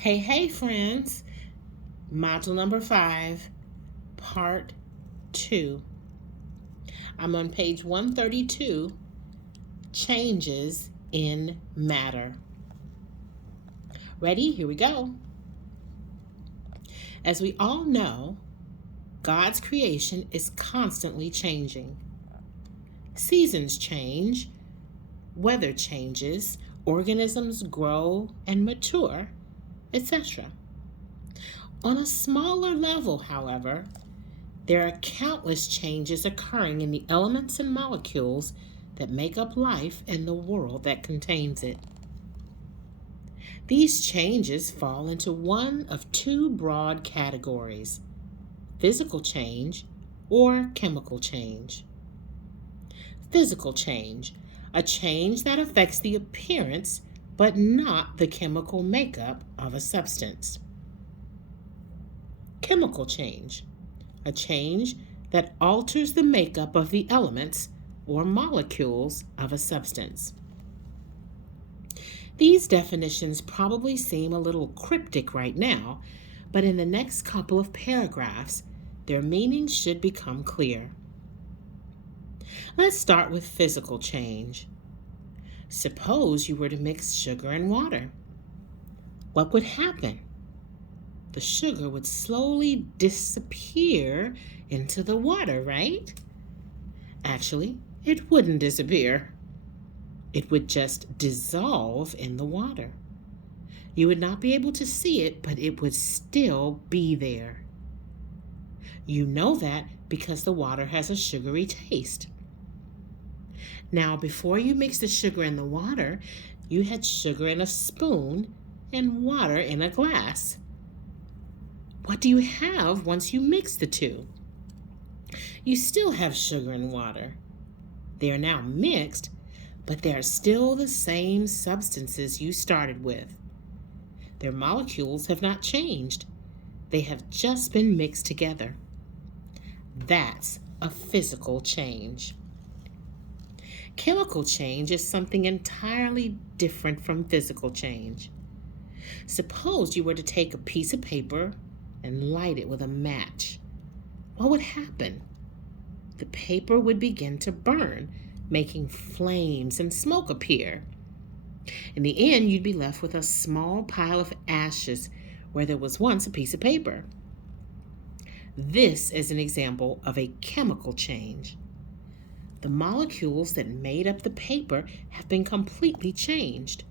Hey, friends. Module number 5, part 2. I'm on page 132, Changes in Matter. Ready? Here we go. As we all know, God's creation is constantly changing. Seasons change, weather changes, organisms grow and mature, etc. On a smaller level, however, there are countless changes occurring in the elements and molecules that make up life and the world that contains it. These changes fall into one of two broad categories: physical change or chemical change. Physical change, a change that affects the appearance but not the chemical makeup of a substance. Chemical change, a change that alters the makeup of the elements or molecules of a substance. These definitions probably seem a little cryptic right now, but in the next couple of paragraphs, their meanings should become clear. Let's start with physical change. Suppose you were to mix sugar and water. What would happen? The sugar would slowly disappear into the water, right? Actually, it wouldn't disappear. It would just dissolve in the water. You would not be able to see it, but it would still be there. You know that because the water has a sugary taste. Now, before you mix the sugar in the water, you had sugar in a spoon and water in a glass. What do you have once you mix the two? You still have sugar and water. They are now mixed, but they are still the same substances you started with. Their molecules have not changed. They have just been mixed together. That's a physical change. Chemical change is something entirely different from physical change. Suppose you were to take a piece of paper and light it with a match. What would happen? The paper would begin to burn, making flames and smoke appear. In the end, you'd be left with a small pile of ashes where there was once a piece of paper. This is an example of a chemical change. The molecules that made up the paper have been completely changed.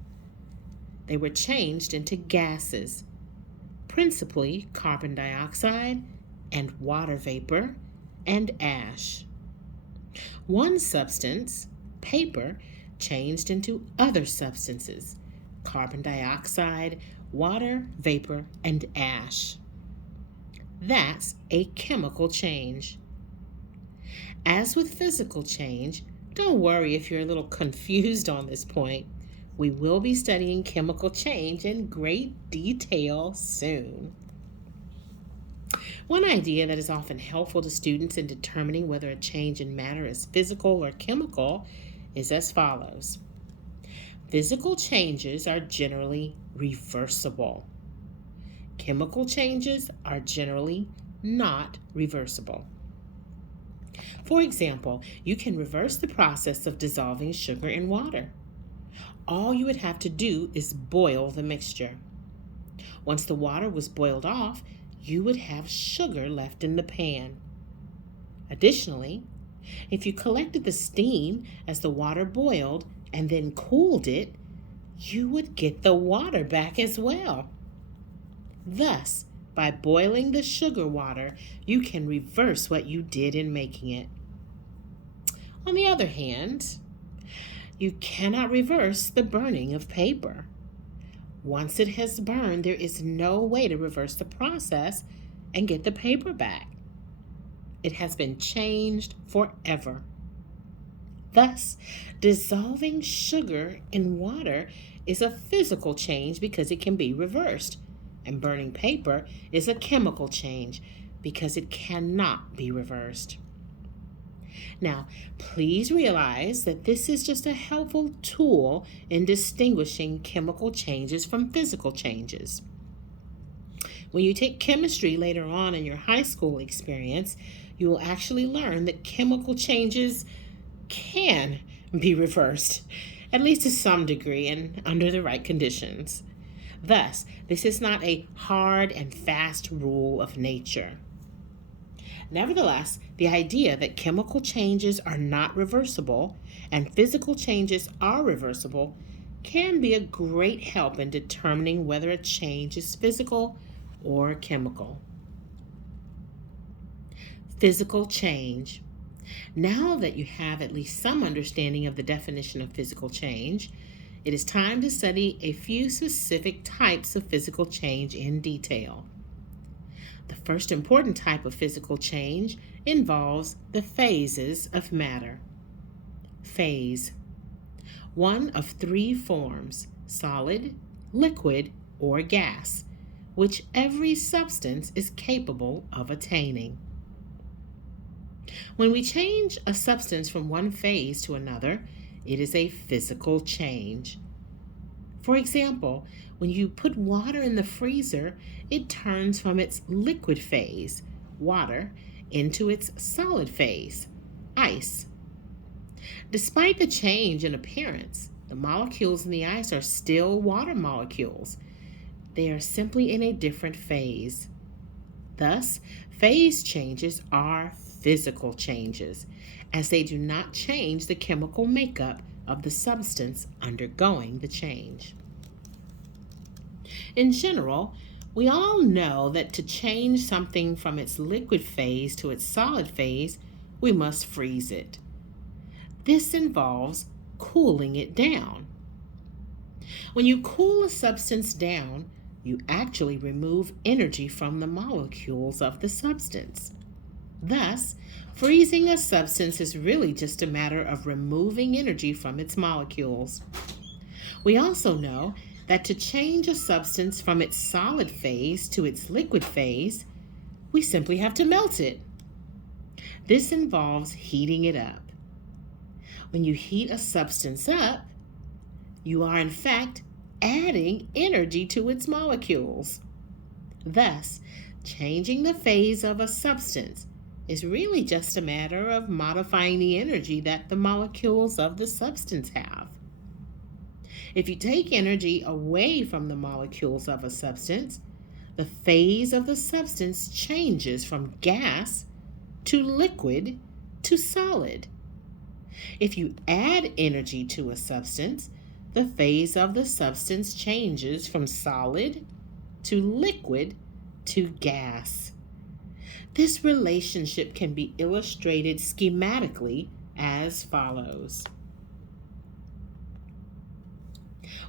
They were changed into gases, principally carbon dioxide and water vapor and ash. One substance, paper, changed into other substances, carbon dioxide, water vapor, and ash. That's a chemical change. As with physical change, don't worry if you're a little confused on this point. We will be studying chemical change in great detail soon. One idea that is often helpful to students in determining whether a change in matter is physical or chemical is as follows. Physical changes are generally reversible. Chemical changes are generally not reversible. For example, you can reverse the process of dissolving sugar in water. All you would have to do is boil the mixture. Once the water was boiled off, you would have sugar left in the pan. Additionally, if you collected the steam as the water boiled and then cooled it, you would get the water back as well. Thus, by boiling the sugar water, you can reverse what you did in making it. On the other hand, you cannot reverse the burning of paper. Once it has burned, there is no way to reverse the process and get the paper back. It has been changed forever. Thus, dissolving sugar in water is a physical change because it can be reversed, and burning paper is a chemical change because it cannot be reversed. Now, please realize that this is just a helpful tool in distinguishing chemical changes from physical changes. When you take chemistry later on in your high school experience, you will actually learn that chemical changes can be reversed, at least to some degree and under the right conditions. Thus, this is not a hard and fast rule of nature. Nevertheless, the idea that chemical changes are not reversible and physical changes are reversible can be a great help in determining whether a change is physical or chemical. Physical change. Now that you have at least some understanding of the definition of physical change, it is time to study a few specific types of physical change in detail. The first important type of physical change involves the phases of matter. Phase. One of three forms: solid, liquid, or gas, which every substance is capable of attaining. When we change a substance from one phase to another, it is a physical change. For example, when you put water in the freezer, it turns from its liquid phase, water, into its solid phase, ice. Despite the change in appearance, the molecules in the ice are still water molecules. They are simply in a different phase. Thus, phase changes are physical changes, as they do not change the chemical makeup of the substance undergoing the change. In general, we all know that to change something from its liquid phase to its solid phase, we must freeze it. This involves cooling it down. When you cool a substance down, you actually remove energy from the molecules of the substance. Thus, freezing a substance is really just a matter of removing energy from its molecules. We also know that to change a substance from its solid phase to its liquid phase, we simply have to melt it. This involves heating it up. When you heat a substance up, you are in fact adding energy to its molecules. Thus, changing the phase of a substance is really just a matter of modifying the energy that the molecules of the substance have. If you take energy away from the molecules of a substance, the phase of the substance changes from gas to liquid to solid. If you add energy to a substance, the phase of the substance changes from solid to liquid to gas. This relationship can be illustrated schematically as follows.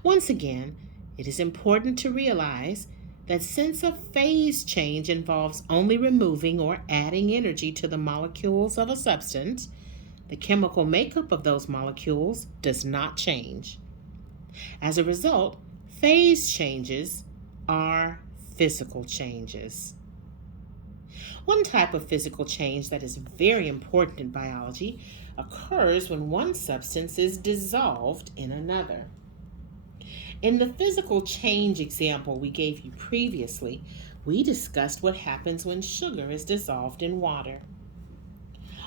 Once again, it is important to realize that since a phase change involves only removing or adding energy to the molecules of a substance, the chemical makeup of those molecules does not change. As a result, phase changes are physical changes. One type of physical change that is very important in biology occurs when one substance is dissolved in another. In the physical change example we gave you previously, we discussed what happens when sugar is dissolved in water.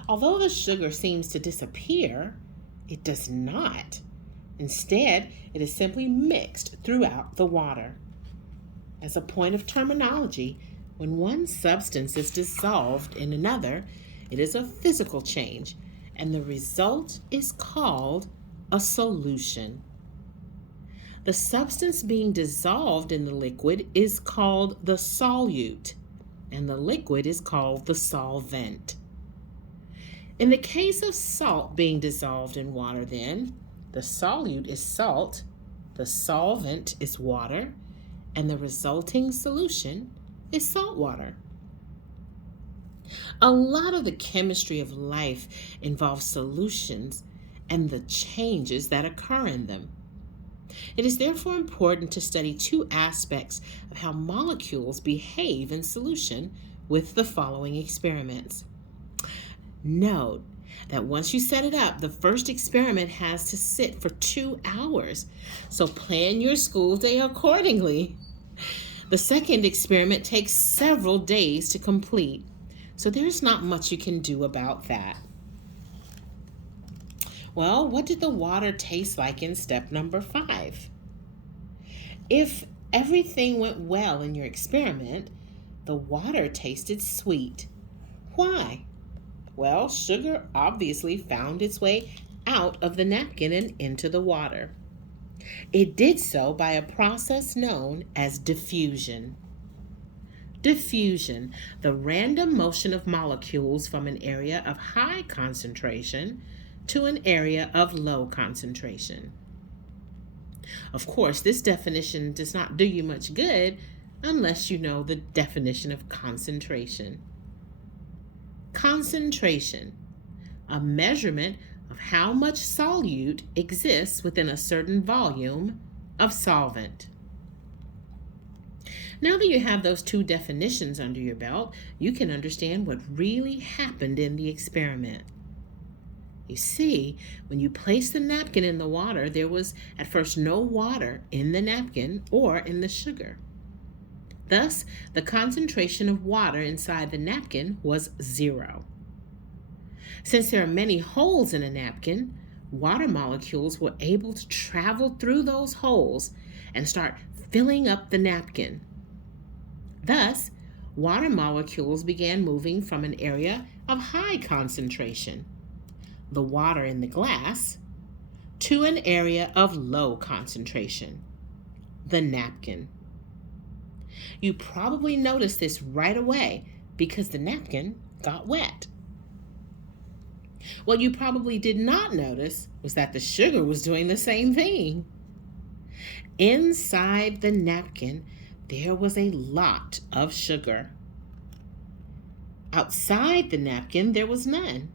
Although the sugar seems to disappear, it does not. Instead, it is simply mixed throughout the water. As a point of terminology, when one substance is dissolved in another, it is a physical change, and the result is called a solution. The substance being dissolved in the liquid is called the solute, and the liquid is called the solvent. In the case of salt being dissolved in water, then, the solute is salt, the solvent is water, and the resulting solution is salt water. A lot of the chemistry of life involves solutions and the changes that occur in them. It is therefore important to study two aspects of how molecules behave in solution with the following experiments. Note that once you set it up, the first experiment has to sit for 2 hours, so plan your school day accordingly. The second experiment takes several days to complete, so there's not much you can do about that. Well, what did the water taste like in step number 5? If everything went well in your experiment, the water tasted sweet. Why? Well, sugar obviously found its way out of the napkin and into the water. It did so by a process known as diffusion. Diffusion, the random motion of molecules from an area of high concentration to an area of low concentration. Of course, this definition does not do you much good unless you know the definition of concentration. Concentration, a measurement of how much solute exists within a certain volume of solvent. Now that you have those two definitions under your belt, you can understand what really happened in the experiment. You see, when you placed the napkin in the water, there was at first no water in the napkin or in the sugar. Thus, the concentration of water inside the napkin was 0. Since there are many holes in a napkin, water molecules were able to travel through those holes and start filling up the napkin. Thus, water molecules began moving from an area of high concentration, the water in the glass, to an area of low concentration, the napkin. You probably noticed this right away because the napkin got wet. What you probably did not notice was that the sugar was doing the same thing. Inside the napkin, there was a lot of sugar. Outside the napkin, there was none.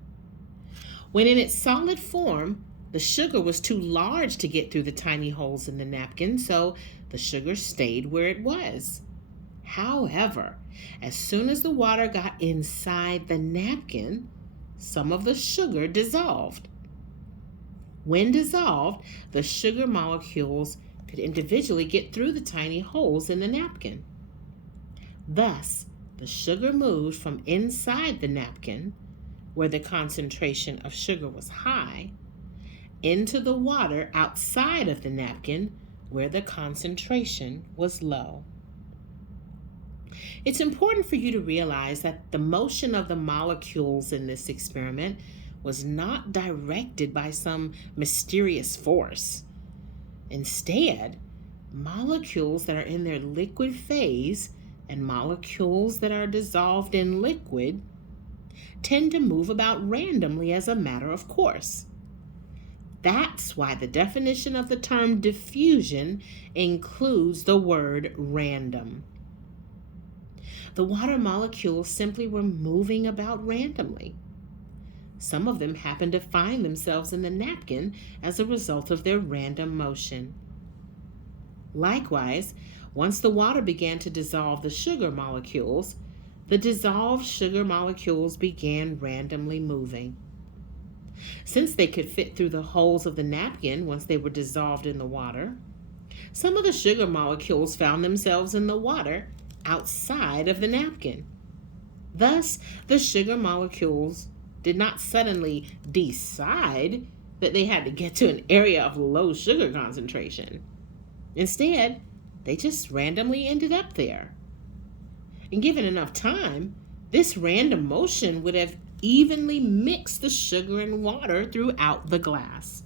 When in its solid form, the sugar was too large to get through the tiny holes in the napkin, so the sugar stayed where it was. However, as soon as the water got inside the napkin, some of the sugar dissolved. When dissolved, the sugar molecules could individually get through the tiny holes in the napkin. Thus, the sugar moved from inside the napkin, where the concentration of sugar was high, into the water outside of the napkin, where the concentration was low. It's important for you to realize that the motion of the molecules in this experiment was not directed by some mysterious force. Instead, molecules that are in their liquid phase and molecules that are dissolved in liquid tend to move about randomly as a matter of course. That's why the definition of the term diffusion includes the word random. The water molecules simply were moving about randomly. Some of them happened to find themselves in the napkin as a result of their random motion. Likewise, once the water began to dissolve the sugar molecules, the dissolved sugar molecules began randomly moving. Since they could fit through the holes of the napkin once they were dissolved in the water, some of the sugar molecules found themselves in the water outside of the napkin. Thus, the sugar molecules did not suddenly decide that they had to get to an area of low sugar concentration. Instead, they just randomly ended up there. And given enough time, this random motion would have evenly mixed the sugar and water throughout the glass.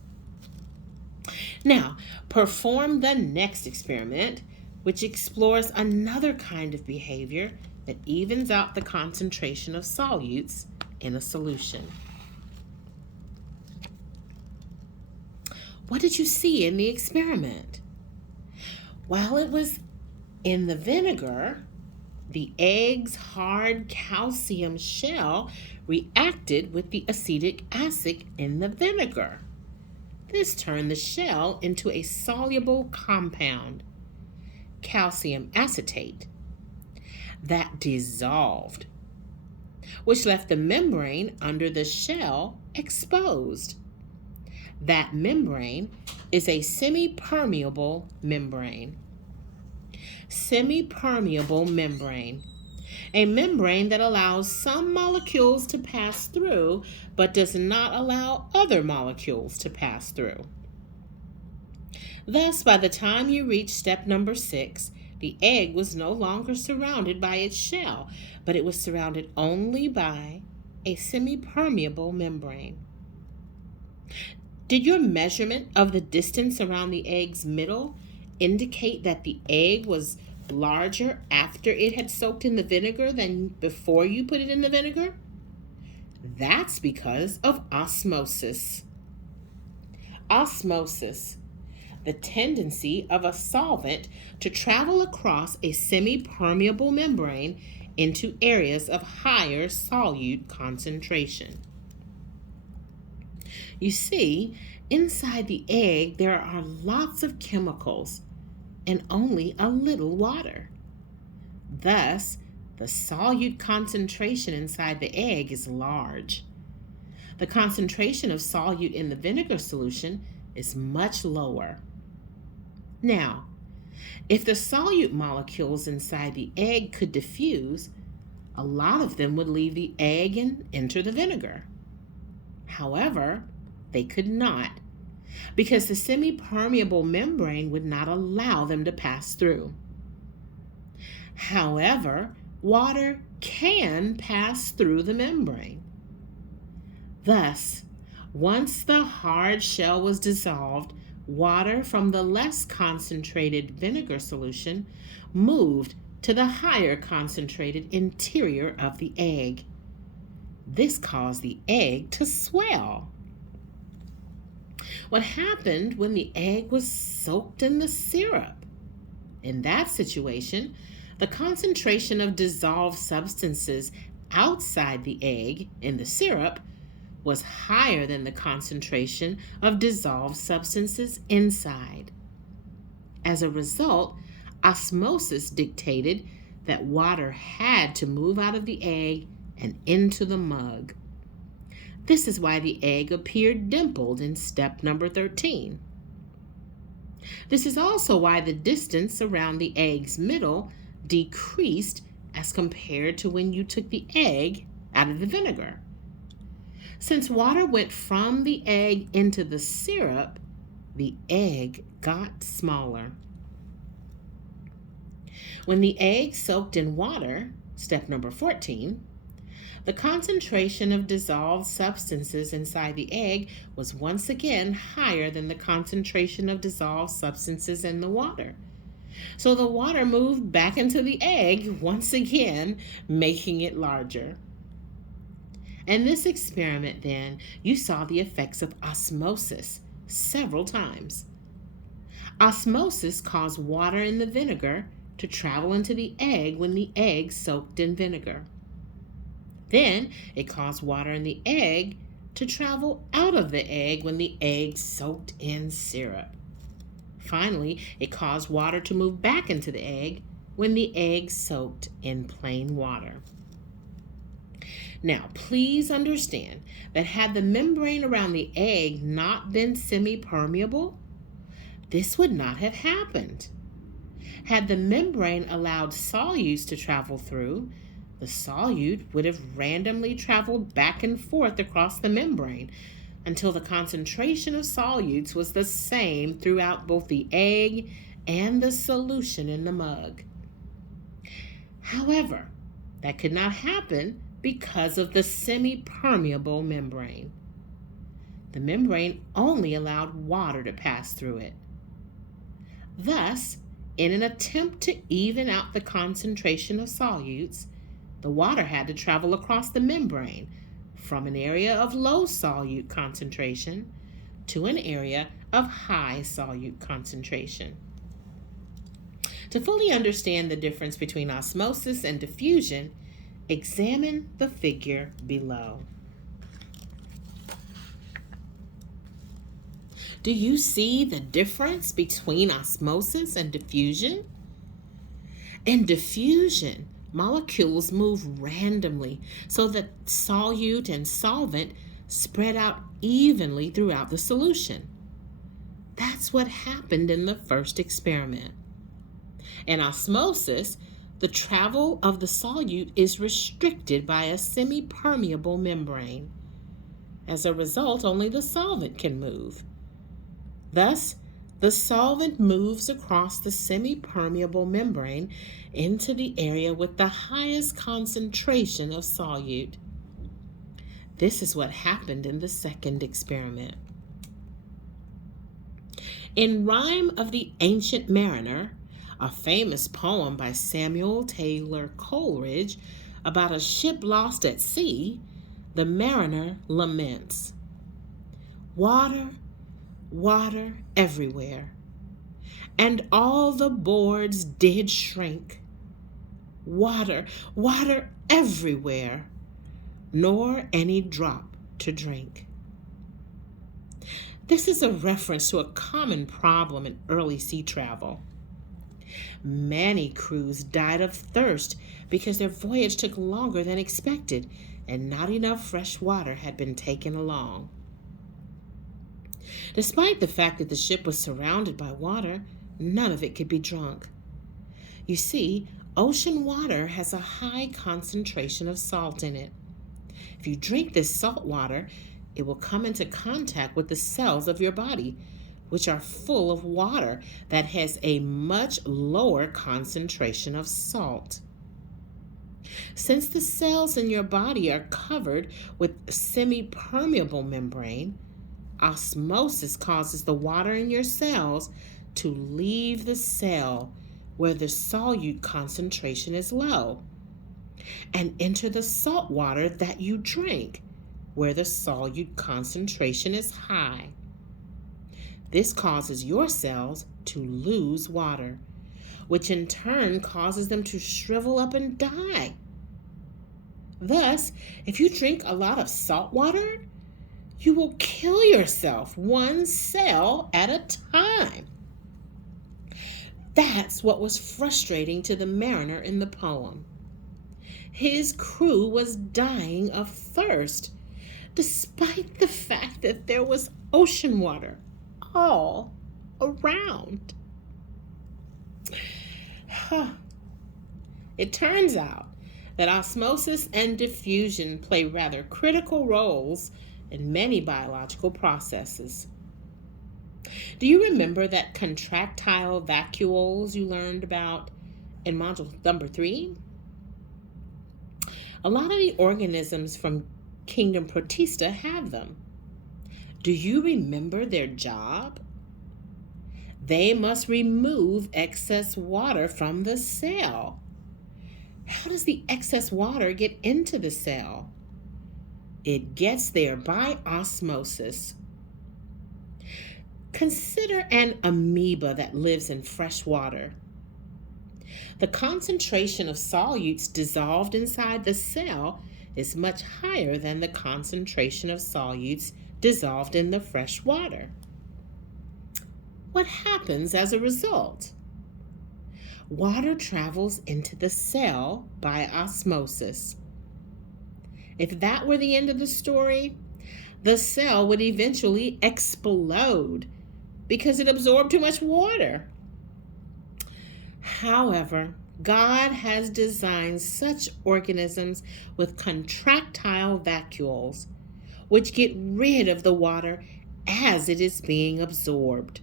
Now, perform the next experiment, which explores another kind of behavior that evens out the concentration of solutes in a solution. What did you see in the experiment? While it was in the vinegar, the egg's hard calcium shell reacted with the acetic acid in the vinegar. This turned the shell into a soluble compound, calcium acetate, that dissolved, which left the membrane under the shell exposed. That membrane is a semi-permeable membrane. Semi-permeable membrane. A membrane that allows some molecules to pass through, but does not allow other molecules to pass through. Thus, by the time you reach step number 6, the egg was no longer surrounded by its shell, but it was surrounded only by a semi-permeable membrane. Did your measurement of the distance around the egg's middle indicate that the egg was larger after it had soaked in the vinegar than before you put it in the vinegar? That's because of osmosis. Osmosis, the tendency of a solvent to travel across a semi-permeable membrane into areas of higher solute concentration. You see, inside the egg there are lots of chemicals and only a little water. Thus, the solute concentration inside the egg is large. The concentration of solute in the vinegar solution is much lower. Now, if the solute molecules inside the egg could diffuse, a lot of them would leave the egg and enter the vinegar. However, they could not, because the semi-permeable membrane would not allow them to pass through. However, water can pass through the membrane. Thus, once the hard shell was dissolved, water from the less concentrated vinegar solution moved to the higher concentrated interior of the egg. This caused the egg to swell. What happened when the egg was soaked in the syrup? In that situation, the concentration of dissolved substances outside the egg in the syrup was higher than the concentration of dissolved substances inside. As a result, osmosis dictated that water had to move out of the egg and into the mug. This is why the egg appeared dimpled in step number 13. This is also why the distance around the egg's middle decreased as compared to when you took the egg out of the vinegar. Since water went from the egg into the syrup, the egg got smaller. When the egg soaked in water, step number 14, the concentration of dissolved substances inside the egg was once again higher than the concentration of dissolved substances in the water. So the water moved back into the egg once again, making it larger. In this experiment, then, you saw the effects of osmosis several times. Osmosis caused water in the vinegar to travel into the egg when the egg soaked in vinegar. Then it caused water in the egg to travel out of the egg when the egg soaked in syrup. Finally, it caused water to move back into the egg when the egg soaked in plain water. Now, please understand that had the membrane around the egg not been semi-permeable, this would not have happened. Had the membrane allowed solutes to travel through, the solute would have randomly traveled back and forth across the membrane until the concentration of solutes was the same throughout both the egg and the solution in the mug. However, that could not happen because of the semi-permeable membrane. The membrane only allowed water to pass through it. Thus, in an attempt to even out the concentration of solutes, the water had to travel across the membrane from an area of low solute concentration to an area of high solute concentration. To fully understand the difference between osmosis and diffusion, examine the figure below. Do you see the difference between osmosis and diffusion? In diffusion, molecules move randomly so that solute and solvent spread out evenly throughout the solution. That's what happened in the first experiment. In osmosis, the travel of the solute is restricted by a semi-permeable membrane. As a result, only the solvent can move. Thus, the solvent moves across the semi-permeable membrane into the area with the highest concentration of solute. This is what happened in the second experiment. In Rime of the Ancient Mariner, a famous poem by Samuel Taylor Coleridge about a ship lost at sea, the mariner laments, "Water, water everywhere, and all the boards did shrink. Water, water everywhere, nor any drop to drink." This is a reference to a common problem in early sea travel. Many crews died of thirst because their voyage took longer than expected and not enough fresh water had been taken along. Despite the fact that the ship was surrounded by water, none of it could be drunk. You see, ocean water has a high concentration of salt in it. If you drink this salt water, it will come into contact with the cells of your body, which are full of water that has a much lower concentration of salt. Since the cells in your body are covered with semi-permeable membrane, osmosis causes the water in your cells to leave the cell where the solute concentration is low and enter the salt water that you drink where the solute concentration is high. This causes your cells to lose water, which in turn causes them to shrivel up and die. Thus, if you drink a lot of salt water, you will kill yourself one cell at a time. That's what was frustrating to the mariner in the poem. His crew was dying of thirst, despite the fact that there was ocean water all around. It turns out that osmosis and diffusion play rather critical roles in many biological processes. Do you remember that contractile vacuoles you learned about in module number 3? A lot of the organisms from Kingdom Protista have them. Do you remember their job? They must remove excess water from the cell. How does the excess water get into the cell? It gets there by osmosis. Consider an amoeba that lives in fresh water. The concentration of solutes dissolved inside the cell is much higher than the concentration of solutes dissolved in the fresh water. What happens as a result? Water travels into the cell by osmosis. If that were the end of the story, the cell would eventually explode because it absorbed too much water. However, God has designed such organisms with contractile vacuoles, which get rid of the water as it is being absorbed.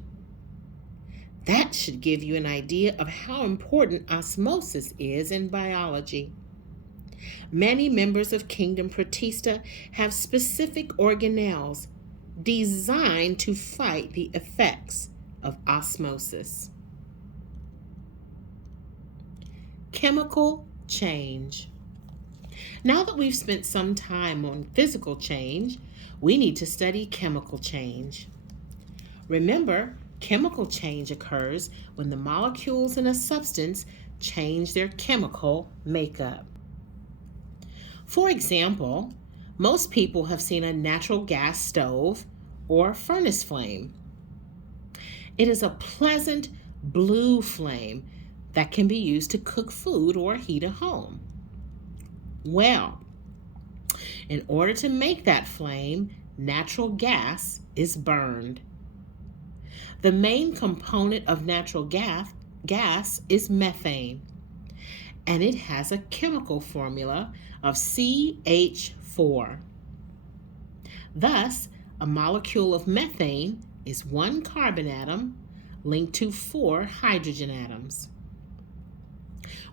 That should give you an idea of how important osmosis is in biology. Many members of Kingdom Protista have specific organelles designed to fight the effects of osmosis. Chemical change. Now that we've spent some time on physical change, we need to study chemical change. Remember, chemical change occurs when the molecules in a substance change their chemical makeup. For example, most people have seen a natural gas stove or furnace flame. It is a pleasant blue flame that can be used to cook food or heat a home. Well, in order to make that flame, natural gas is burned. The main component of natural gas is methane, and it has a chemical formula of CH4. Thus, a molecule of methane is one carbon atom linked to 4 hydrogen atoms.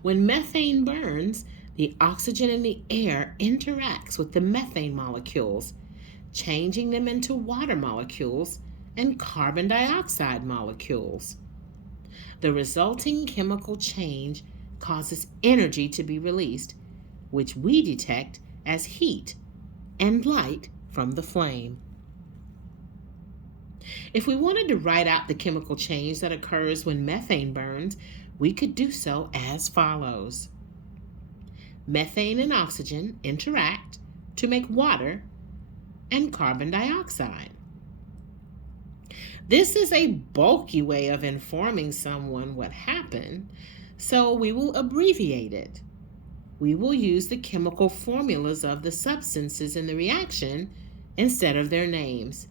When methane burns, the oxygen in the air interacts with the methane molecules, changing them into water molecules and carbon dioxide molecules. The resulting chemical change causes energy to be released, which we detect as heat and light from the flame. If we wanted to write out the chemical change that occurs when methane burns, we could do so as follows. Methane and oxygen interact to make water and carbon dioxide. This is a bulky way of informing someone what happened, so we will abbreviate it. We will use the chemical formulas of the substances in the reaction instead of their names.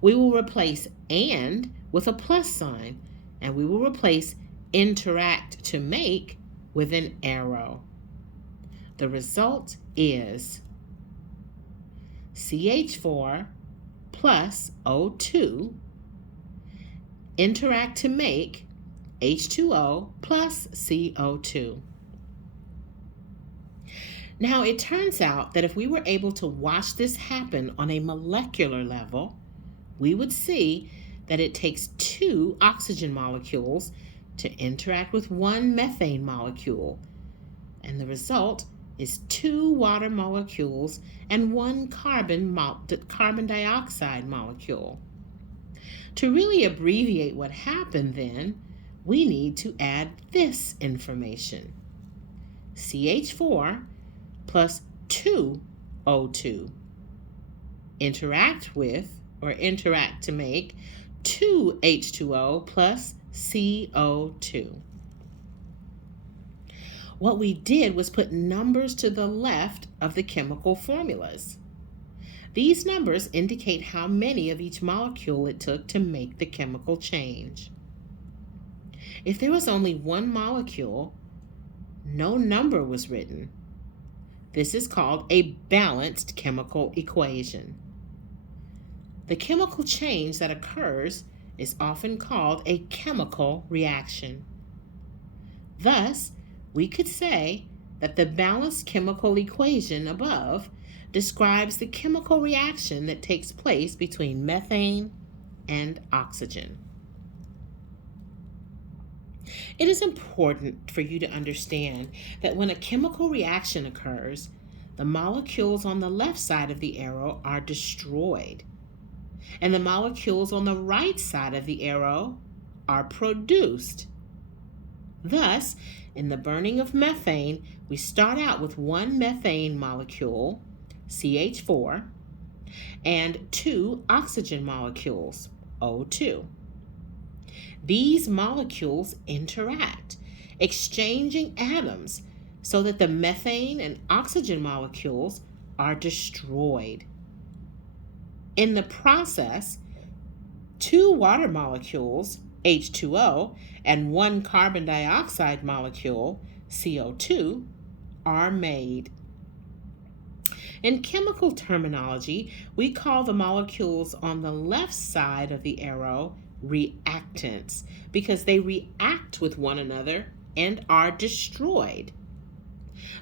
We will replace "and" with a plus sign, and we will replace "interact to make" with an arrow. The result is CH4 plus O2 interact to make H2O plus CO2. Now, it turns out that if we were able to watch this happen on a molecular level, we would see that it takes 2 oxygen molecules to interact with 1 methane molecule, and the result is 2 water molecules and 1 carbon dioxide molecule. To really abbreviate what happened then, we need to add this information. CH4 plus 2 O2 interact with, or interact to make, 2 H2O plus CO2. What we did was put numbers to the left of the chemical formulas. These numbers indicate how many of each molecule it took to make the chemical change. If there was only 1 molecule, no number was written. This is called a balanced chemical equation. The chemical change that occurs is often called a chemical reaction. Thus, we could say that the balanced chemical equation above describes the chemical reaction that takes place between methane and oxygen. It is important for you to understand that when a chemical reaction occurs, the molecules on the left side of the arrow are destroyed, and the molecules on the right side of the arrow are produced. Thus, in the burning of methane, we start out with 1 methane molecule, CH4, and 2 oxygen molecules, O2. These molecules interact, exchanging atoms so that the methane and oxygen molecules are destroyed. In the process, 2 water molecules, H2O, and 1 carbon dioxide molecule, CO2, are made. In chemical terminology, we call the molecules on the left side of the arrow reactants because they react with one another and are destroyed.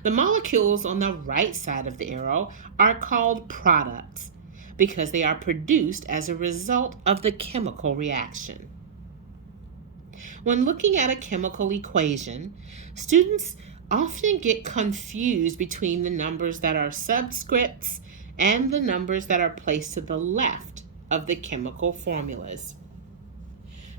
The molecules on the right side of the arrow are called products because they are produced as a result of the chemical reaction. When looking at a chemical equation, students often get confused between the numbers that are subscripts and the numbers that are placed to the left of the chemical formulas.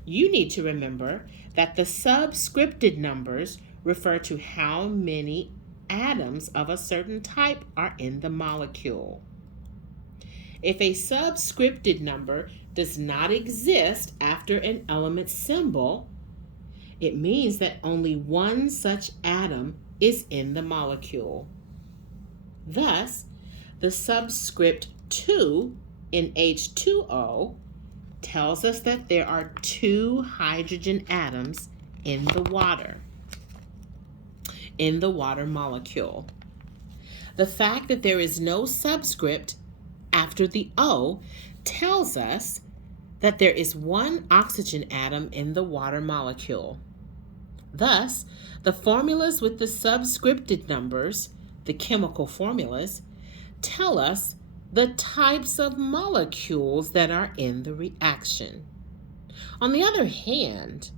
You need to remember that the subscripted numbers refer to how many atoms of a certain type are in the molecule. If a subscripted number does not exist after an element symbol, it means that only 1 such atom is in the molecule. Thus, the subscript 2 in H2O tells us that there are 2 hydrogen atoms in the water molecule. The fact that there is no subscript after the O tells us that there is one oxygen atom in the water molecule. Thus, the formulas with the subscripted numbers, the chemical formulas, tell us the types of molecules that are in the reaction. On the other hand,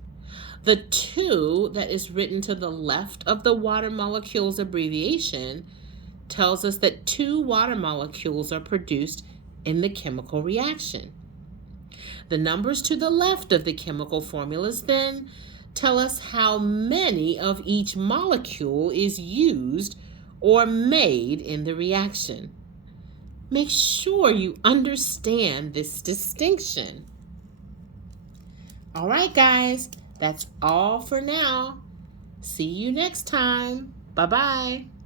the 2 that is written to the left of the water molecules abbreviation tells us that 2 water molecules are produced in the chemical reaction. The numbers to the left of the chemical formulas then tell us how many of each molecule is used or made in the reaction. Make sure you understand this distinction. All right, guys, that's all for now. See you next time. Bye-bye.